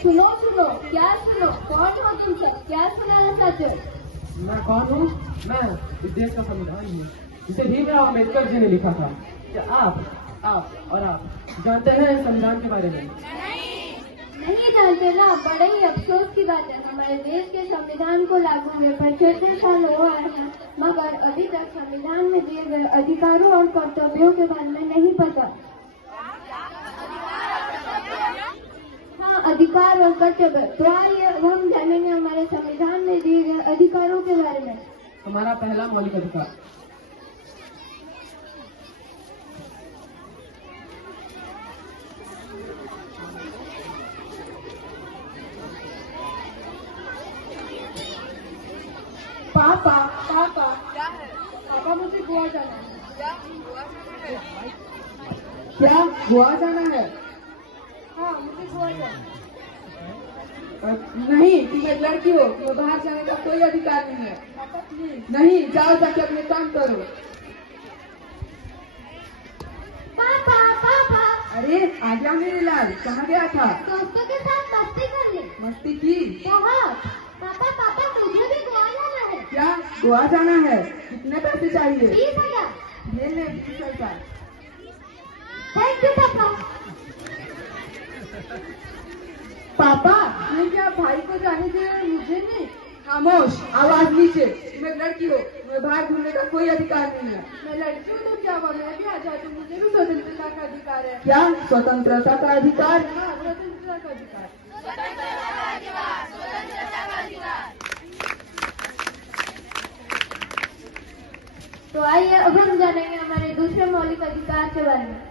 सुनो सुनो, क्या सुनो? कौन हो तुम सब? क्या सुनाना चाहते हो? मैं कौन हूँ? मैं इस देश का संविधान हूँ, जिसे भीमराव अम्बेडकर जी ने लिखा था। क्या आप जानते हैं संविधान के बारे में? नहीं जानते ना, बड़े ही अफसोस की बात है। हमारे देश के संविधान को लागू हुए 75 साल हो रहे हैं, मगर अभी तक संविधान में दिए गए अधिकारों और कर्तव्यों के बारे में नहीं पता। हाँ, अधिकार और कर्तव्य। तो आइए अब हम जानेंगे हमारे संविधान में दिए गए अधिकारों के बारे में। हमारा पहला मौलिक अधिकार। पापा पापा पापा, मुझे गोवा जाना है। क्या गोवा जाना है? हाँ, मुझे गोवा जाना है। नहीं, तुम एक लड़की हो, तुम्हें बाहर जाने का कोई अधिकार नहीं है। पापा प्लीज। नहीं, जाओ जाके अपने काम करो। पापा पापा, अरे आ गया मेरे लाल, कहाँ गया था? दोस्तों के साथ मस्ती करने। मस्ती की? बहुत। पापा पापा, मुझे भी गोवा जाना है। क्या गोवा जाना है? कितने पैसे चाहिए? 20,000। ये ले 20,000। थैंक यू पापा। पापा, ये क्या भाई को जाने दे रहे, मुझे नहीं? खामोश, आवाज नीचे। तुम एक लड़की हो, तुम्हें बाहर घूमने का कोई अधिकार नहीं है। मैं लड़की हूँ तो क्या हुआ, मैं भी आ जाती हूँ, मुझे भी स्वतंत्रता का अधिकार है। क्या स्वतंत्रता का अधिकार? हाँ, स्वतंत्रता का अधिकार। तो आइए अब हम जानेंगे हमारे दूसरे मौलिक अधिकार के बारे में।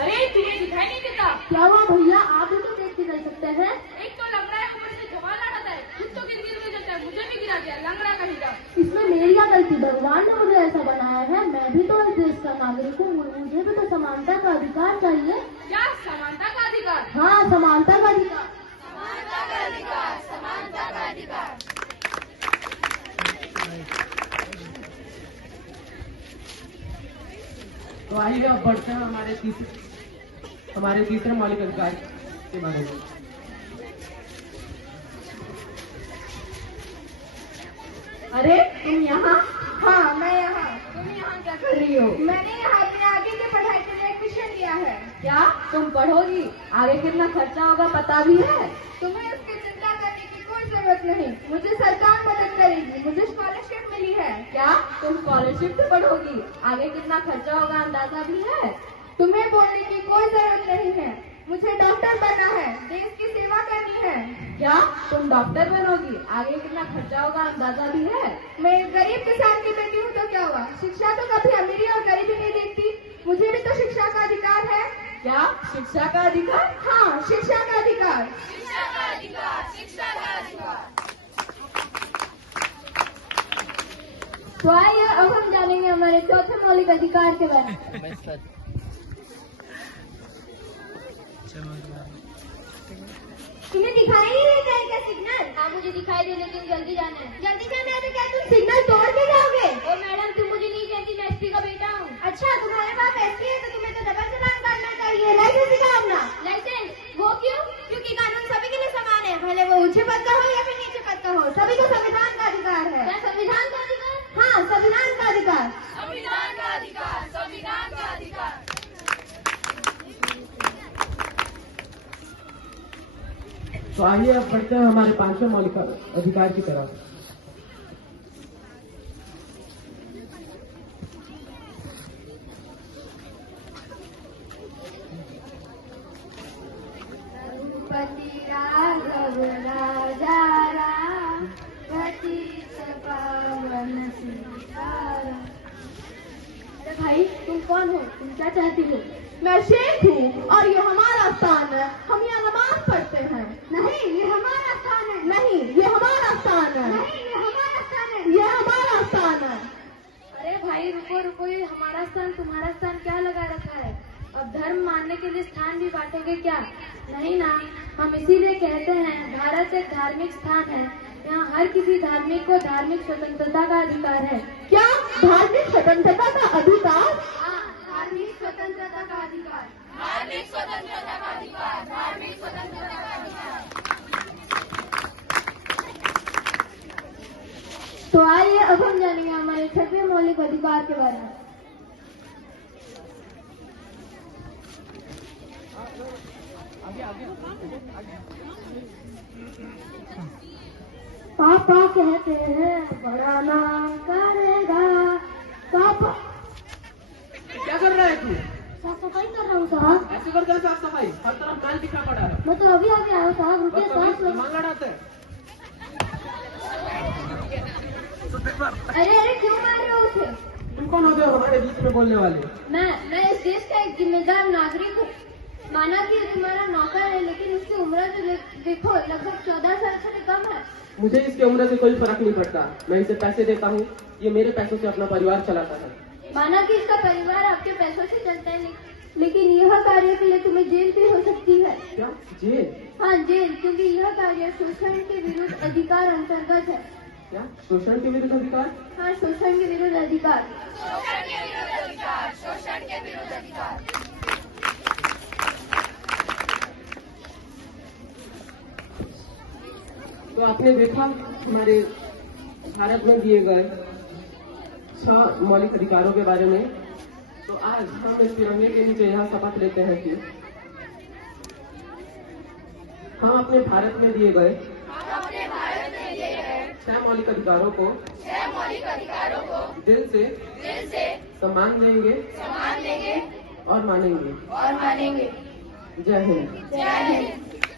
अरे तुम्हें दिखाई नहीं देता? क्या हुआ भैया, आप भी तो देख के चल सकते हैं। एक तो लंगड़ा है, ऊपर से झोला लड़ाता है, खुद तो गिर गिर के चलता है, मुझे भी गिरा दिया, लंगड़ा कहीं का। इसमें मेरी क्या गलती? भगवान ने मुझे ऐसा बनाया है, मैं भी तो इस देश का नागरिक हूँ, मुझे भी तो समानता का अधिकार चाहिए। क्या समानता का अधिकार? हाँ, समानता का अधिकार। समानता का अधिकार, समानता का अधिकार। तो आइए अब बढ़ते हैं हमारे तीसरे मौलिक अधिकार के बारे में। अरे तुम यहाँ? हाँ, मैं यहाँ। तुम यहाँ क्या कर रही हो? मैंने यहाँ अपने आगे की पढ़ाई के लिए एडमिशन लिया है। क्या तुम पढ़ोगी? आगे कितना खर्चा होगा पता भी है? तुम्हें उसकी चिंता करने की कोई जरूरत नहीं, मुझे सरकार मदद करेगी, मुझे स्कॉलरशिप मिली है। क्या तुम स्कॉलरशिप से पढ़ोगी? आगे कितना खर्चा होगा अंदाजा भी है? तुम्हें बोलने की कोई जरूरत नहीं है, मुझे डॉक्टर बनना है, देश की सेवा करनी है। क्या तुम डॉक्टर बनोगी? आगे कितना खर्चा होगा अंदाजा भी है? मैं गरीब किसान की बेटी हूँ तो क्या हुआ, शिक्षा तो कभी अमीरी और गरीबी नहीं देखती, मुझे भी तो शिक्षा का अधिकार है। क्या शिक्षा का अधिकार? हाँ, शिक्षा का अधिकार। शिक्षा का अधिकार, शिक्षा का अधिकार। तो आइए अब हम जानेंगे हमारे चौथे मौलिक अधिकार के बारे में। तुम्हें दिखाई नहीं देता है क्या सिग्नल? हाँ, मुझे दिखाई दे, लेकिन जल्दी जाना है। जल्दी जाना है तो क्या तुम सिग्नल तोड़ के जाओगे? ओ मैडम, तुम मुझे नहीं जानती, मैं एसपी का बेटा हूँ। अच्छा, तुम्हारे पास एसपी है तो तुम्हें तो डबल चालान करना चाहिए। लाइसेंस दिखाओ अपना। लाइसेंस? वो क्यों? क्योंकि कानून सभी के लिए समान है, भले वो ऊंचे पद का हो या फिर नीचे पद का हो, सभी को संविधान का अधिकार है। क्या संविधान का अधिकार? हाँ, संविधान का अधिकार। संविधान का अधिकार, संविधान का अधिकार। तो आइए अब बढ़ते हैं हमारे पांचवें मौलिक अधिकार की तरफ। रघुपति राघव राजा राम, पतित पावन सीताराम। अरे भाई, तुम कौन हो? तुम क्या चाहती हो? मैं शेख हूँ और ये हमारा स्थान है, हम यहाँ नमाज पढ़ते हैं। नहीं, ये हमारा स्थान है। नहीं, ये हमारा स्थान है। नहीं, ये हमारा स्थान है। ये हमारा स्थान है। अरे भाई रुको रुको, ये हमारा स्थान तुम्हारा स्थान क्या लगा रखा है? अब धर्म मानने के लिए स्थान भी बांटोगे क्या? नहीं ना, हम इसीलिए कहते हैं भारत एक धार्मिक स्थान है, यहाँ हर किसी धार्मिक को धार्मिक स्वतंत्रता का अधिकार है। क्या धार्मिक स्वतंत्रता का अधिकार? धार्मिक स्वतंत्रता का अधिकार। धार्मिक स्वतंत्रता का अधिकार। धार्मिक स्वतंत्रता का अधिकार। तो आइए अब हम जानेंगे हमारे 6वें मौलिक अधिकार के बारे में। पापा कहते हैं बड़ा नाम करेगा। पापा क्या कर रहा है तू? साफ सफाई कर रहा हूँ साहब। ऐसे कर साफ सफाई, हर तरफ मैल बिखरा पड़ा है। मैं तो अभी आके आया हूँ साहब, रुकिए बस सांस कभी लो। सामान लड़ाते हैं। अरे क्यों मार रहे हो उसे? तुम कौन होते हो हमारे बीच में बोलने वाले? मैं इस देश का एक जिम्मेदार नागरिक हूँ। माना कि ये तुम्हारा नौकर है, लेकिन उसकी उम्र तो देखो लगभग 14 साल से कम है। मुझे इसकी उम्र से कोई फर्क नहीं पड़ता। मैं इसे पैसे देता हूँ, ये मेरे पैसों से अपना परिवार चलाता है। माना कि इसका परिवार आपके पैसों से चलता है, लेकिन यह कार्य के लिए तुम्हें जेल भी हो सकती है। क्या जेल? हाँ जेल, क्योंकि यह कार्य शोषण के विरुद्ध अधिकार अंतर्गत है। क्या शोषण के विरुद्ध अधिकार? हाँ शोषण के विरुद्ध अधिकार। शोषण के विरुद्ध अधिकार। शोषण के विरुद्ध अधिकार। तो आपने देखा हमारे भारत में दिए गए 6 मौलिक अधिकारों के बारे में। तो आज हम इस तिरंगे के नीचे यह शपथ लेते हैं कि हम अपने भारत में दिए गए 6 मौलिक अधिकारों को दिल से सम्मान देंगे और मानेंगे। और मानेंगे। जय हिंद। जय हिंद।